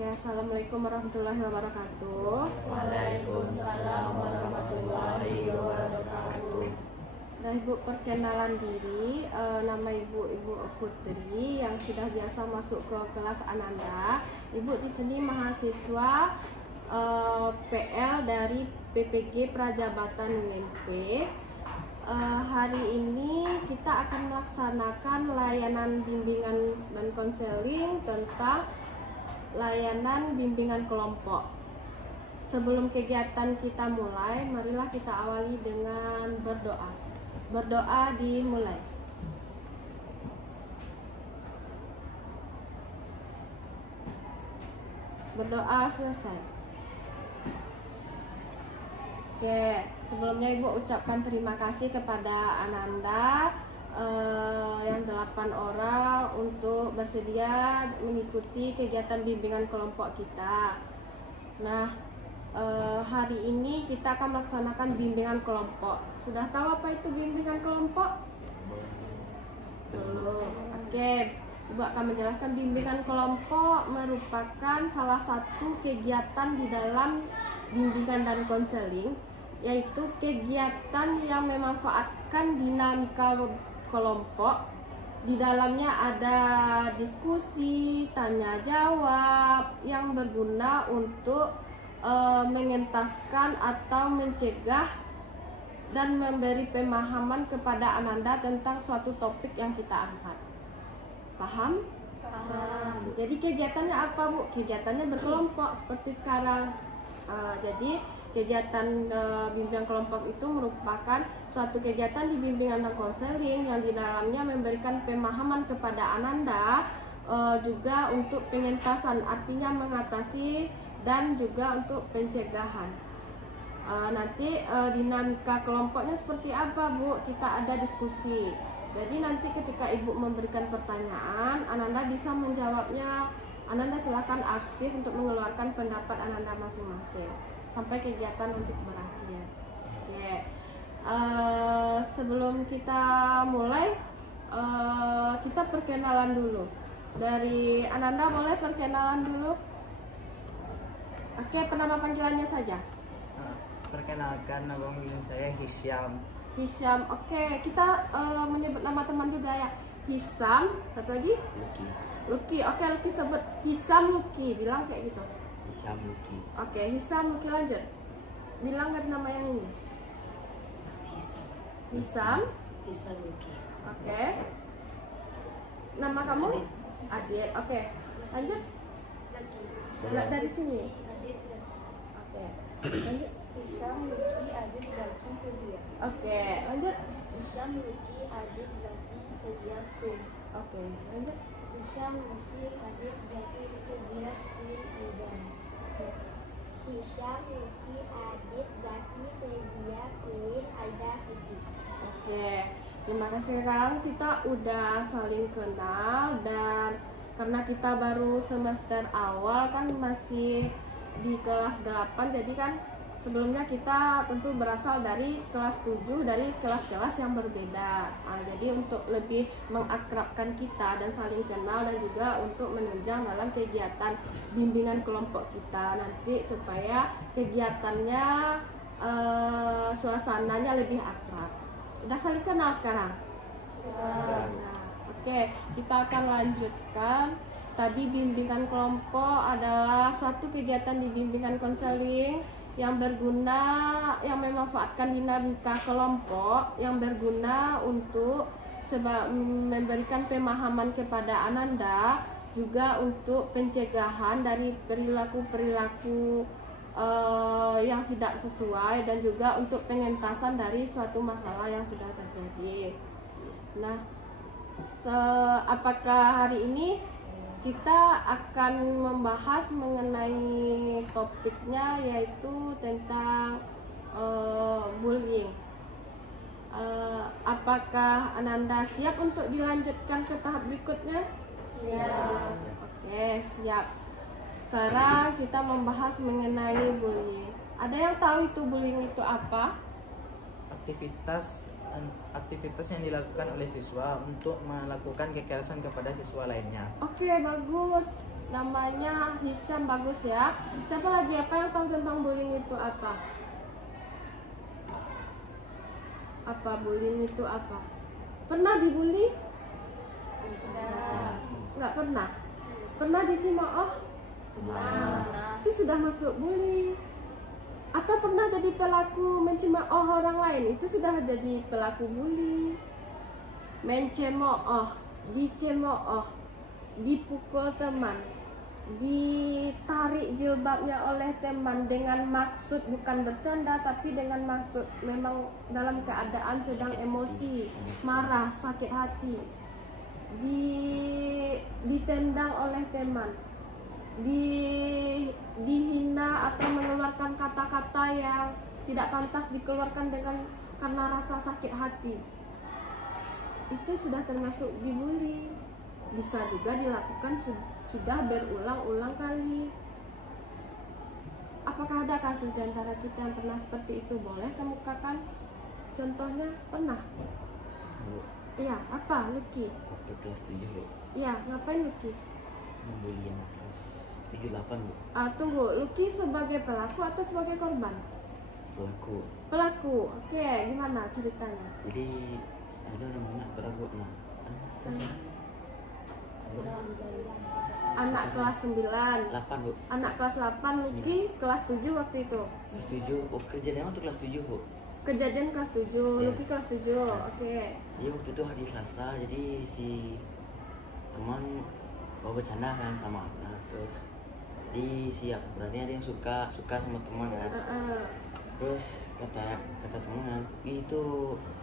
Oke, assalamualaikum warahmatullahi wabarakatuh. Waalaikumsalam warahmatullahi wabarakatuh. Nah, Ibu perkenalan diri, nama Ibu Putri yang sudah biasa masuk ke kelas Ananda. Ibu di sini mahasiswa PL dari PPG Prajabatan UMP. Hari ini kita akan melaksanakan layanan bimbingan dan konseling tentang layanan bimbingan kelompok. Sebelum kegiatan kita mulai, marilah kita awali dengan berdoa. Berdoa dimulai. Berdoa selesai. Oke, sebelumnya Ibu ucapkan terima kasih kepada Ananda yang 8 orang untuk bersedia mengikuti kegiatan bimbingan kelompok kita. Nah, hari ini kita akan melaksanakan bimbingan kelompok. Sudah tahu apa itu bimbingan kelompok? Belum. Oke, Ibu akan menjelaskan bimbingan kelompok merupakan salah satu kegiatan di dalam bimbingan dan konseling, yaitu kegiatan yang memanfaatkan dinamika kelompok. Di dalamnya ada diskusi, tanya jawab yang berguna untuk mengentaskan atau mencegah dan memberi pemahaman kepada Ananda tentang suatu topik yang kita angkat. Paham? Paham. Jadi kegiatannya apa, Bu? Kegiatannya berkelompok seperti sekarang. Jadi kegiatan bimbingan kelompok itu merupakan suatu kegiatan di bimbingan dan konseling yang di dalamnya memberikan pemahaman kepada Ananda, juga untuk pengentasan, artinya mengatasi dan juga untuk pencegahan. Nanti dinamika kelompoknya seperti apa, Bu? Kita ada diskusi. Jadi nanti ketika Ibu memberikan pertanyaan, Ananda bisa menjawabnya. Ananda silakan aktif untuk mengeluarkan pendapat Ananda masing-masing sampai kegiatan untuk berakhir. Oke. Sebelum kita mulai, kita perkenalan dulu. Dari Ananda boleh perkenalan dulu? Oke, nama panggilannya saja. Perkenalkan, nama panggilan saya Hisyam. Hisyam. Oke, kita menyebut nama teman juga ya. Hisam, satu lagi? Luki. Oke, Luki sebut Hisam Luki, bilang kayak gitu. Hisyam Luki. Oke, Hisam Luki, lanjut. Bilang dari nama yang ini. Hisam Luki. Oke. Nama kamu? Adit. Oke. Lanjut. Zaki. Dari sini. Adit Zaki. Oke. Lanjut. Hisyam Luki Adit Zaki Sezia. Oke, lanjut. Hisyam Luki Adit Zaki Sezia Queen. Oke, lanjut. Hisyam Luki Adit Zaki Sezia Queen Aidan. Hisyam Luki Adit Zaki Sezia Queen Aida Fitri. Oke. Terima kasih. Sekarang kita udah saling kenal, dan karena kita baru semester awal kan, masih di kelas 8, jadi kan sebelumnya kita tentu berasal dari kelas 7, dari kelas-kelas yang berbeda. Jadi untuk lebih mengakrabkan kita dan saling kenal, dan juga untuk menunjang dalam kegiatan bimbingan kelompok kita nanti, supaya kegiatannya suasananya lebih akrab. Udah saling kenal sekarang? Nah, oke, kita akan lanjutkan. Tadi bimbingan kelompok adalah suatu kegiatan di bimbingan konseling yang berguna, yang memanfaatkan dinamika kelompok, yang berguna untuk memberikan pemahaman kepada Ananda, juga untuk pencegahan dari perilaku-perilaku yang tidak sesuai, dan juga untuk pengentasan dari suatu masalah yang sudah terjadi. Nah, apakah hari ini kita akan membahas mengenai topiknya, yaitu tentang bullying. Apakah Ananda siap untuk dilanjutkan ke tahap berikutnya? Siap. Oke, siap. Sekarang kita membahas mengenai bullying. Ada yang tahu itu bullying itu apa? Aktivitas yang dilakukan oleh siswa untuk melakukan kekerasan kepada siswa lainnya. Oke, bagus. namanya Hisyam, bagus ya. Siapa lagi apa yang tahu tentang bullying itu apa? Apa bullying itu apa? Pernah dibully? Nggak pernah. Pernah dicemooh? Itu sudah masuk bully. Atau pernah jadi pelaku mencemooh orang lain, itu sudah jadi pelaku bully. Mencemooh, dicemooh, dipukul teman, ditarik jilbabnya oleh teman dengan maksud bukan bercanda tapi dengan maksud memang dalam keadaan sedang emosi, marah, sakit hati, ditendang oleh teman, dihina atau mengeluarkan kata-kata yang tidak pantas dikeluarkan karena rasa sakit hati, itu sudah termasuk dibully. Bisa juga dilakukan sudah berulang-ulang kali. Apakah ada kasus di antara kita yang pernah seperti itu? Boleh kemukakan contohnya? Pernah? Iya, apa Lucky? Waktu kelas 7 Bu, Iya, ngapain Lucky? membuli anak kelas 7-8 Bu. Tunggu, Lucky sebagai pelaku atau sebagai korban? Pelaku. Pelaku, oke, gimana ceritanya? Jadi ada namanya berapa Bu? Anak kelas 9, 8 Bu. anak kelas 8, Lucky kelas 7 waktu itu. Kelas 7, oh kejadian waktu kelas 7 Bu. Kejadian kelas 7, Iya. Lucky kelas 7, oke. Iya waktu itu hari Selasa, jadi si teman bawa bercanda kan sama anak, terus jadi si berarti ada yang suka sama teman kan. Terus kata teman kan, itu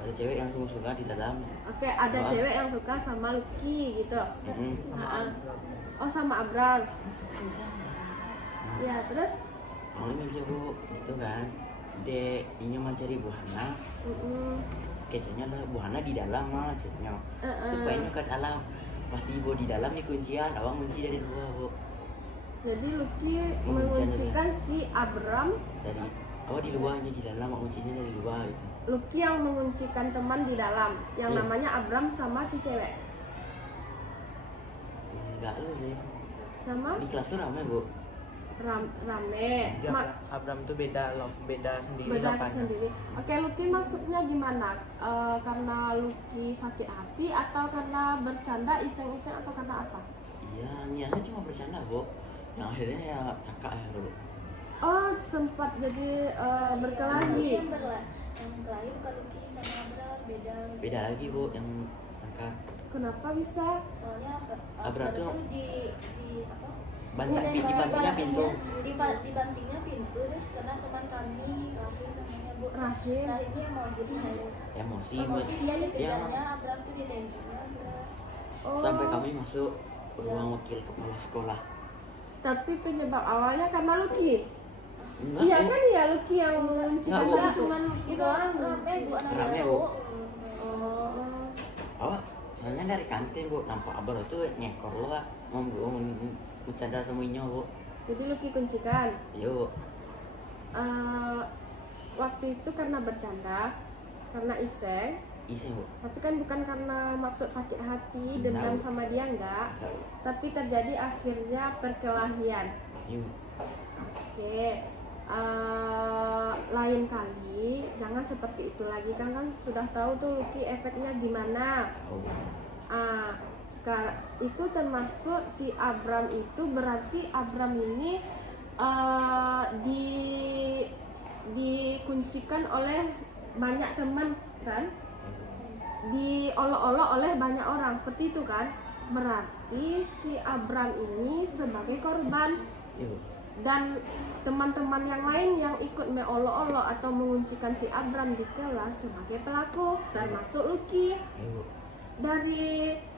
ada cewek yang suka di dalam. Oke, ada Oh. cewek yang suka sama Lucky gitu. Mm-mm. Oh, sama Abrar. Ya, terus Awalnya meja Bu, itu kan dia ingin mencari buahana. Kecenya ada buahana di dalam mah ceknya. Tupainya ke dalam. Pasti ibu di dalam nih kuncian, awang kunci dari luar Bu. jadi Lucky menguncikan si Abram. Dari di luarnya di dalam, kuncinya dari luar gitu. Lucky yang menguncikan teman di dalam, yang Iya. namanya Abram sama si cewek. Enggak lu sih. Sama Di kelas tuh ramai Bu. Rame. Abram tuh beda sendiri Beda lokannya. sendiri. Oke, Lucky maksudnya gimana? Karena Lucky sakit hati atau karena bercanda iseng-iseng atau karena apa? Iya, niatnya cuma bercanda Bu. Yang akhirnya ya cakak ya dulu. Oh, sempat jadi berkelahi. Yang berkelahi bukan Lucky sama Abrar, beda. Beda lagi Bu yang angkat. Kenapa bisa? Soalnya Abrar tuh di apa? dibantingnya pintu. Dibantingnya pintu, terus karena teman kami Rahim namanya Bu. Rahim. Rahimnya emosi. Emosi Dia ya, dikejarnya, Abrar tuh ditendangnya Abrar. Oh, sampai kami masuk ruang wakil kepala sekolah. tapi penyebab awalnya karena Lucky. Enggak, Iya Bu. kan ya, Lucky yang menguncikan Enggak, Bu. cuma Lucky doang. Rame Bu, anak Rame, Bu. cowok. Oh, Oh, soalnya dari kantin Bu, nampak abang tuh nyekor lu Kak. Mau bercanda semuanya Bu. jadi Lucky kuncikan. Yuk. Waktu itu karena bercanda, karena iseng, Isi Bu. tapi kan bukan karena maksud sakit hati, dendam Tahu. sama dia enggak, tapi terjadi akhirnya perkelahian. Yuk. Oke, lain kali jangan seperti itu lagi, kan sudah tahu tuh Lucky efeknya gimana. Oh. Sekarang itu termasuk si Abram itu berarti Abram ini dikuncikan oleh banyak teman kan, diolok-olok oleh banyak orang seperti itu kan, berarti si Abram ini sebagai korban. Yuk. Dan teman-teman yang lain yang ikut meolok-olok atau menguncikan si Abram di kelas sebagai pelaku, termasuk Lucky. Yuk.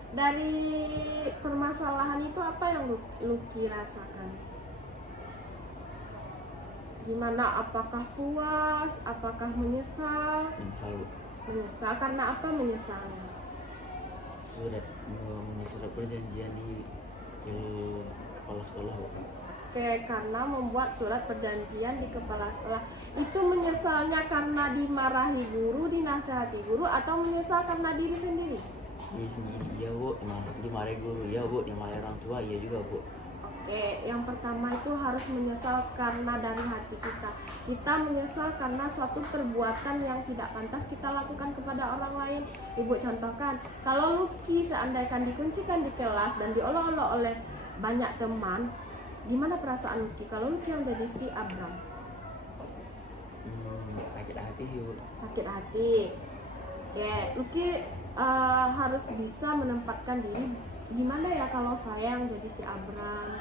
Dari permasalahan itu apa yang Lucky rasakan? Gimana? Apakah puas? Apakah menyesal? Menyesal Bu. Menyesal karena apa menyesalnya? Surat perjanjian di kepala sekolah Bu. Oke, karena membuat surat perjanjian di kepala sekolah. Itu menyesalnya karena dimarahi guru, dinasihati guru, atau menyesal karena diri sendiri? Di sendiri iya Bu, dimarahi guru iya Bu, dimarahi orang tua iya juga Bu. Oke, Oke, yang pertama itu harus menyesal karena dari hati kita. Kita menyesal karena suatu perbuatan yang tidak pantas kita lakukan kepada orang lain. Ibu contohkan, kalau Lucky seandainya dikuncikan di kelas dan diolok-olok oleh banyak teman, gimana perasaan Lucky kalau Lucky yang jadi si Abram? Sakit hati sih, Bu. Sakit hati. Ya, Lucky harus bisa menempatkan diri, gimana ya kalau saya yang jadi si Abram,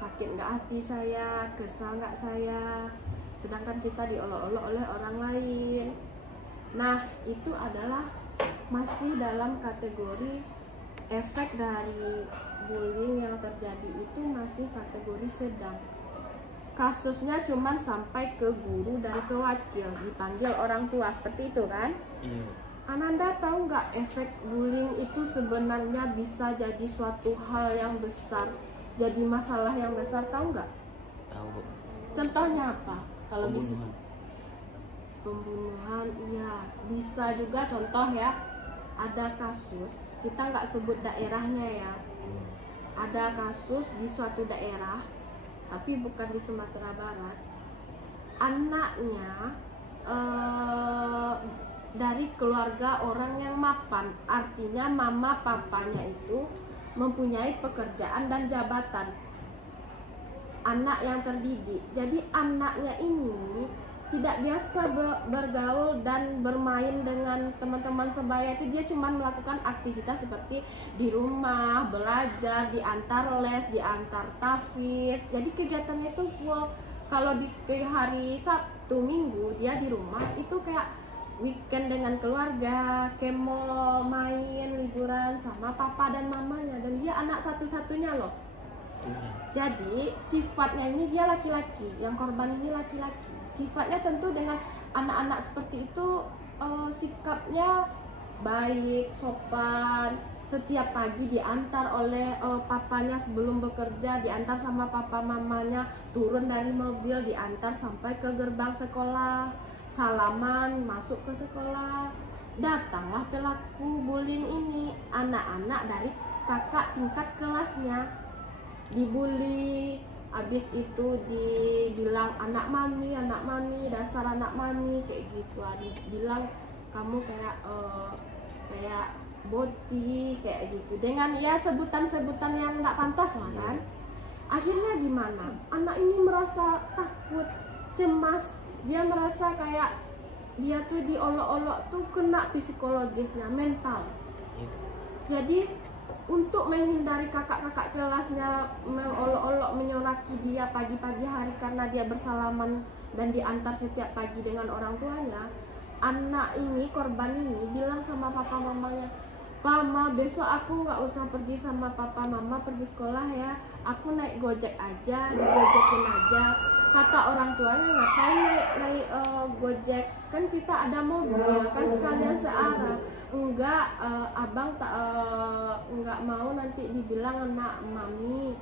sakit nggak hati saya, kesal nggak saya, sedangkan kita diolok-olok oleh orang lain. Nah, itu adalah masih dalam kategori efek dari bullying yang terjadi, itu masih kategori sedang. Kasusnya cuman sampai ke guru dan ke wakil, dipanggil orang tua, seperti itu kan? Iya. Ananda tahu nggak efek bullying itu sebenarnya bisa jadi suatu hal yang besar, jadi masalah yang besar, tahu nggak? Tahu, Bu. Contohnya apa? Kalau bisa Pembunuhan. pembunuhan, iya. Bisa juga contoh ya, ada kasus, kita nggak sebut daerahnya ya. Ada kasus di suatu daerah, tapi bukan di Sumatera Barat. Anaknya dari keluarga orang yang mapan, artinya mama papanya itu mempunyai pekerjaan dan jabatan, anak yang terdidik. Jadi anaknya ini tidak biasa bergaul dan bermain dengan teman-teman sebaya itu. Dia cuma melakukan aktivitas seperti di rumah, belajar, diantar les, diantar tahfiz. Jadi kegiatannya itu full. Kalau di hari Sabtu Minggu dia di rumah, itu kayak weekend dengan keluarga, ke mall, main, liburan sama papa dan mamanya. Dan dia anak satu-satunya loh. Jadi sifatnya ini dia laki-laki, yang korban ini laki-laki. Sifatnya tentu dengan anak-anak seperti itu sikapnya baik, sopan. Setiap pagi diantar oleh papanya sebelum bekerja, diantar sama papa mamanya, turun dari mobil, diantar sampai ke gerbang sekolah, salaman, masuk ke sekolah. Datanglah pelaku bullying ini, anak-anak dari kakak tingkat kelasnya dibully, habis itu dibilang anak mami, dasar anak mami, kayak gitu. Dibilang kamu kayak boti, kayak gitu, dengan ya sebutan-sebutan yang nggak pantas lah kan. Akhirnya gimana? Anak ini merasa takut, cemas, dia merasa kayak dia tuh diolok-olok tuh kena psikologisnya, mental. Jadi untuk menghindari kakak-kakak kelasnya mengolok-olok, menyoraki dia pagi-pagi hari karena dia bersalaman dan diantar setiap pagi dengan orang tuanya, anak ini, korban ini bilang sama papa mamanya, "Mama, besok aku nggak usah pergi sama papa mama pergi sekolah ya, aku naik gojek aja, digojekin aja." Kata orang tuanya, "Ngapain naik gojek? Kan kita ada mobil, kan sekalian searah." "Enggak, abang enggak mau nanti dibilang anak mami."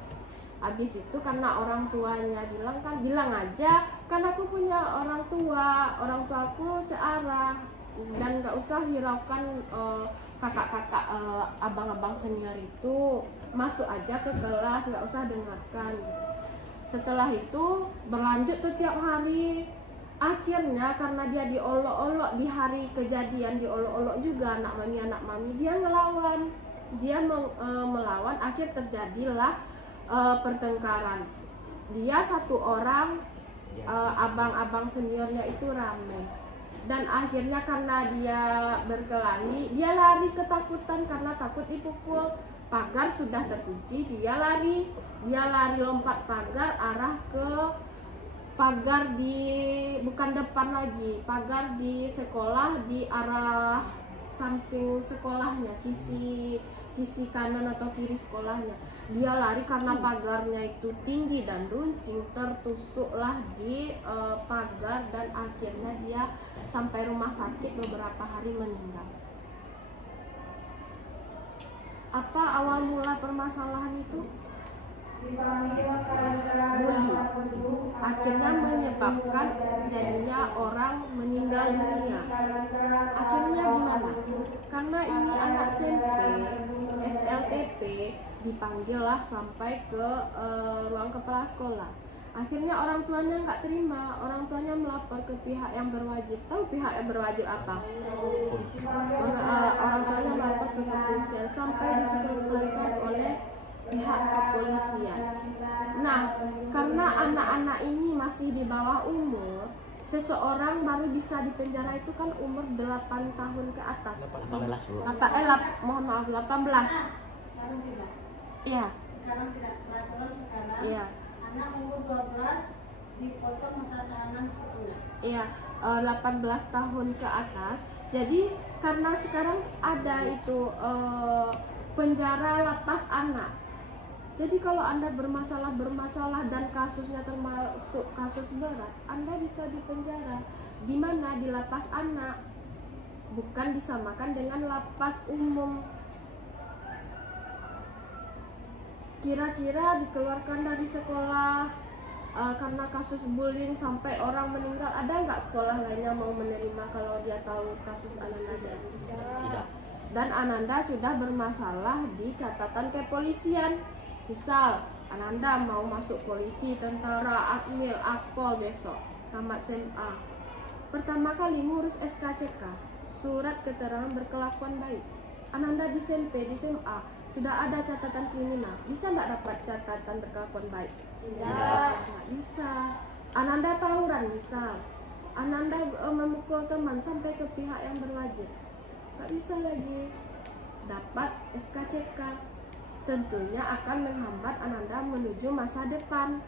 Habis itu karena orang tuanya bilang, kan bilang aja, kan aku punya orang tuaku searah, dan nggak usah hiraukan kakak-kakak abang-abang senior itu, masuk aja ke kelas, nggak usah dengarkan. Setelah itu berlanjut setiap hari. Akhirnya karena dia diolok-olok di hari kejadian, diolok-olok juga anak mami, dia ngelawan, dia melawan. Akhir terjadilah pertengkaran. Dia satu orang, abang-abang seniornya itu rame. Dan akhirnya karena dia berkelahi, dia lari ketakutan karena takut dipukul. Pagar sudah terkunci, dia lari lompat pagar arah ke pagar bukan depan lagi, pagar di sekolah, di arah samping sekolahnya, sisi kanan atau kiri sekolahnya. Dia lari karena pagarnya itu tinggi dan runcing, tertusuklah di pagar dan akhirnya dia sampai rumah sakit beberapa hari meninggal. Apa awal mula permasalahan itu? Bully. Akhirnya menyebabkan jadinya orang meninggal dunia. Akhirnya gimana? Karena ini anak SMP, SLTP, dipanggil lah sampai ke ruang kepala sekolah. Akhirnya orang tuanya nggak terima, orang tuanya melapor ke pihak yang berwajib. Tahu pihak yang berwajib apa? Orang tuanya melapor ke kepolisian sampai diselesaikan oleh pihak kepolisian. Nah, karena anak-anak ini masih di bawah umur, seseorang baru bisa dipenjara itu kan umur 8 tahun ke atas. 18 bro. Mohon maaf, 18. Sekarang tidak. Iya. Sekarang tidak. Peraturan sekarang. Iya. Anak umur 12 dipotong masa tahanan sebulan. Iya, 18 tahun ke atas. Jadi karena sekarang ada itu penjara lapas anak. Jadi kalau Anda bermasalah dan kasusnya termasuk kasus berat, Anda bisa dipenjara. Di mana? Di lapas anak. Bukan disamakan dengan lapas umum. Kira-kira dikeluarkan dari sekolah karena kasus bullying sampai orang meninggal, ada nggak sekolah lainnya mau menerima kalau dia tahu kasus Ananda? Tidak. Dan Ananda sudah bermasalah di catatan kepolisian. Misal Ananda mau masuk polisi, tentara, akmil, akpol besok tamat SMA, pertama kali ngurus SKCK, surat keterangan berkelakuan baik. Ananda di SMP, di SMA sudah ada catatan kriminal, bisa nggak dapat catatan berkelakuan baik? Tidak. Nggak bisa. Ananda tawuran misal, Ananda memukul teman sampai ke pihak yang berwajib, nggak bisa lagi dapat SKCK. Tentunya akan menghambat Ananda menuju masa depan.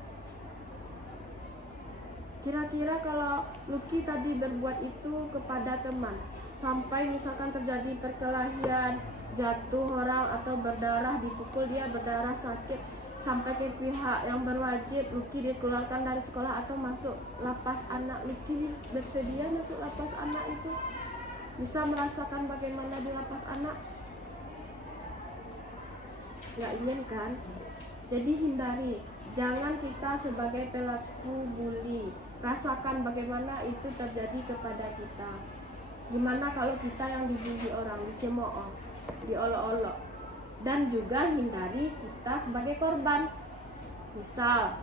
Kira-kira kalau Lucky tadi berbuat itu kepada teman, sampai misalkan terjadi perkelahian, jatuh orang atau berdarah, dipukul dia berdarah sakit, sampai ke pihak yang berwajib, Lucky dikeluarkan dari sekolah atau masuk lapas anak. Lucky bersedia masuk lapas anak itu? Bisa merasakan bagaimana di lapas anak? Nggak ingin kan? Jadi hindari, jangan kita sebagai pelaku bully rasakan bagaimana itu terjadi kepada kita. Gimana kalau kita yang dibully orang, dicemooh, diolok-olok. Dan juga hindari kita sebagai korban. Misal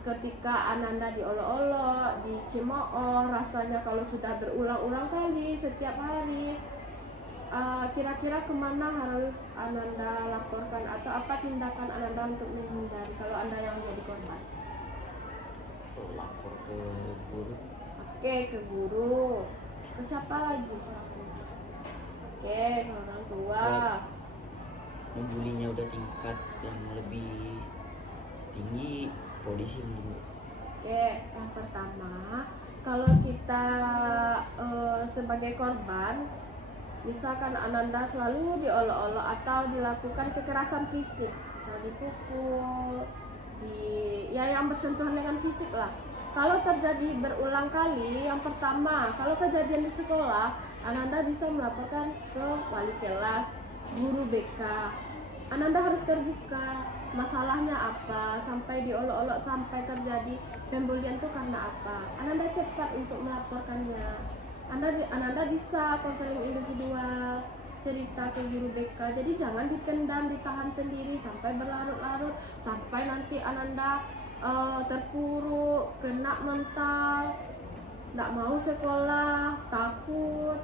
ketika Ananda diolok-olok, dicemooh, rasanya kalau sudah berulang-ulang kali setiap hari, kira-kira kemana harus Ananda laporkan atau apa tindakan Ananda untuk menghindari kalau Anda yang jadi korban? Lapor ke guru. Oke, ke guru. Ke siapa lagi? Oke, ke orang tua. Membulinya udah tingkat yang lebih tinggi, polisi menurut. Oke, yang pertama, kalau kita sebagai korban, misalkan Ananda selalu diolok-olok atau dilakukan kekerasan fisik, misal dipukul, yang bersentuhan dengan fisik lah. Kalau terjadi berulang kali, yang pertama, kalau kejadian di sekolah, Ananda bisa melaporkan ke wali kelas, guru BK. Ananda harus terbuka, masalahnya apa, sampai diolok-olok, sampai terjadi pembulian itu karena apa. Ananda cepat untuk melaporkannya. Ananda bisa konseling individual, cerita ke guru BK. Jadi jangan dipendam, ditahan sendiri sampai berlarut-larut, sampai nanti Ananda terpuruk, kena mental, nggak mau sekolah, takut.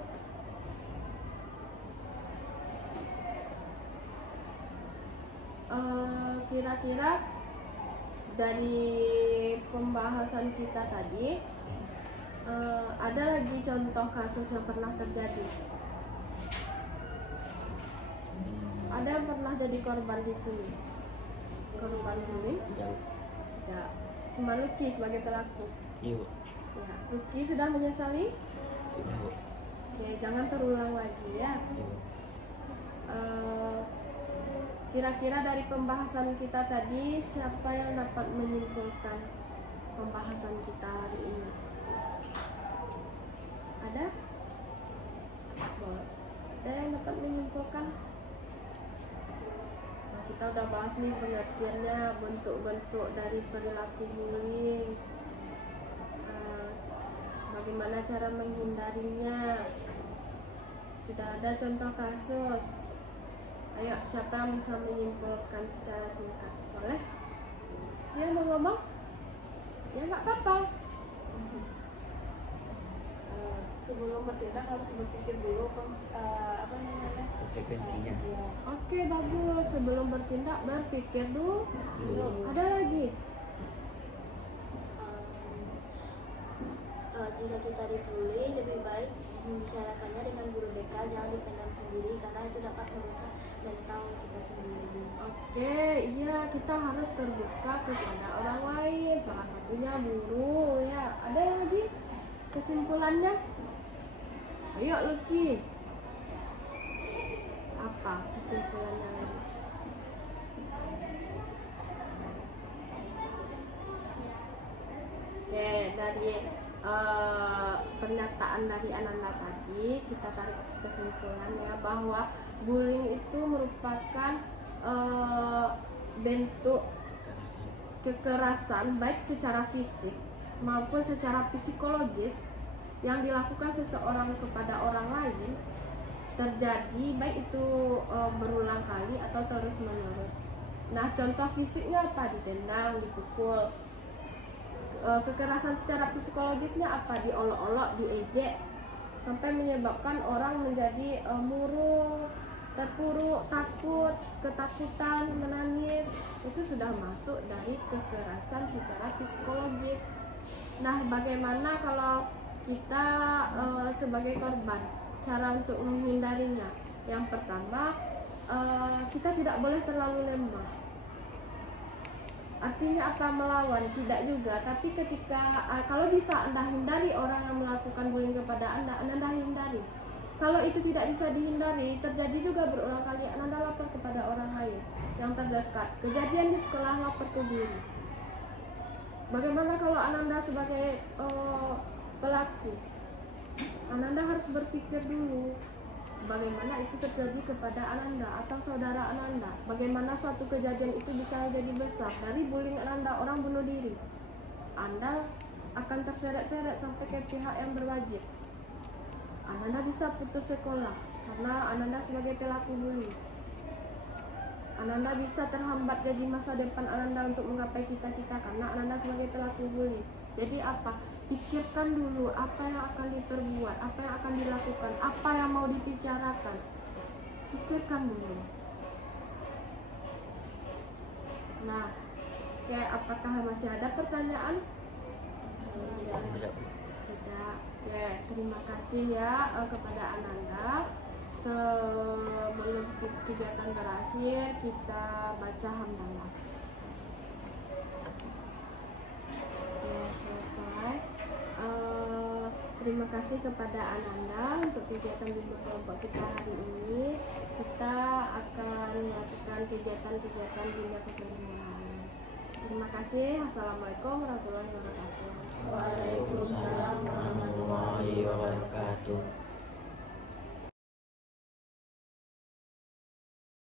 Kira-kira dari pembahasan kita tadi, ada lagi contoh kasus yang pernah terjadi? Ada yang pernah jadi korban di sini? Korban bullying? Tidak. Ya, cuma Lucky sebagai pelaku. Iya Bu. Ya, Lucky sudah menyesali? Sudah Bu. Oke, jangan terulang lagi ya. Iya Bu. Kira-kira dari pembahasan kita tadi, siapa yang dapat menyimpulkan pembahasan kita hari ini? Ada? Boleh. Ada yang dapat menyimpulkan? Nah, kita udah bahas nih pengertiannya, bentuk-bentuk dari perilaku bullying, bagaimana cara menghindarinya. Sudah ada contoh kasus. Ayo, siapa yang bisa menyimpulkan secara singkat? Boleh? Ya, mau ngomong? Ya, nggak apa-apa. Sebelum bertindak harus berpikir dulu Konsekuensinya. Oke, bagus. Sebelum bertindak, berpikir dulu. Ada lagi? Jika kita dibully, lebih baik membicarakannya dengan guru BK, jangan dipendam sendiri karena itu dapat merusak mental kita sendiri. Oke, iya, kita harus terbuka kepada orang lain. Salah satunya guru, ya. Ada lagi kesimpulannya? Ayo, Lucky. Apa kesimpulannya lagi? Oke, dari pernyataan dari Ananda tadi kita tarik kesimpulannya bahwa bullying itu merupakan bentuk kekerasan baik secara fisik maupun secara psikologis yang dilakukan seseorang kepada orang lain, terjadi baik itu berulang kali atau terus menerus. Nah, contoh fisiknya apa? Ditendang, dipukul. Kekerasan secara psikologisnya apa? Diolok-olok, diejek, sampai menyebabkan orang menjadi murung, terpuruk, takut, ketakutan, menangis. Itu sudah masuk dari kekerasan secara psikologis. Nah, bagaimana kalau kita sebagai korban? Cara untuk menghindarinya, yang pertama, kita tidak boleh terlalu lemah. Artinya apa melawan? Tidak juga. Tapi ketika kalau bisa Anda hindari orang yang melakukan bullying kepada Anda hindari. Kalau itu tidak bisa dihindari, terjadi juga berulang kali, Anda lapor kepada orang lain yang terdekat. Kejadian di sekolah, lapor ke guru. Bagaimana kalau Ananda sebagai pelaku? Ananda harus berpikir dulu bagaimana itu terjadi kepada Ananda atau saudara Ananda. Bagaimana suatu kejadian itu bisa jadi besar. Dari bullying Ananda, orang bunuh diri, Anda akan terseret-seret sampai ke pihak yang berwajib. Ananda bisa putus sekolah karena Ananda sebagai pelaku bullying. Ananda bisa terhambat jadi masa depan Ananda untuk menggapai cita-cita karena Ananda sebagai pelaku bullying. Jadi apa? Pikirkan dulu apa yang akan diperbuat, apa yang akan dilakukan, apa yang mau dibicarakan. Pikirkan dulu. Nah, apakah masih ada pertanyaan? Tidak. Tidak. Oke, terima kasih ya kepada Ananda. Sebelum kegiatan berakhir, kita baca hamdalah. Selesai. Terima kasih kepada Ananda untuk kegiatan bimbel kelompok kita hari ini. Kita akan melakukan kegiatan-kegiatan Bunda Kesederhanaan. Terima kasih. Assalamualaikum warahmatullahi wabarakatuh. Waalaikumsalam warahmatullahi wabarakatuh.